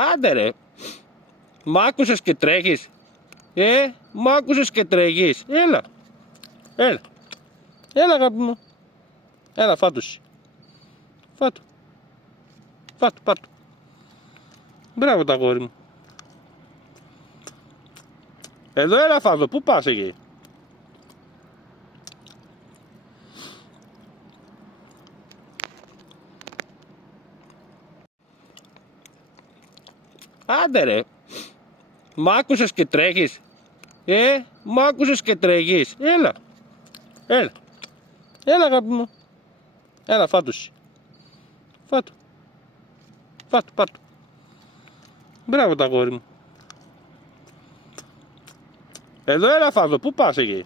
Άντε ρε. Μ' άκουσες και τρέχεις. Μ' άκουσες και τρέχεις. Έλα. Έλα. Έλα αγάπη μου. Έλα φάτου εσύ. Φάτου. Φάτου, πάτου. Μπράβο τα αγόρι μου. Εδώ έλα φάτο. Πού πας εκεί. Άντε ρε. Μ' άκουσες και τρέχεις. Μ' άκουσες και τρέχεις. Έλα. Έλα. Έλα αγάπη μου. Έλα φάτου εσύ. Φάτου. Φάτου, πάτου. Μπράβο τα αγόρι μου. Εδώ έλα φάτο. Πού πας εκεί.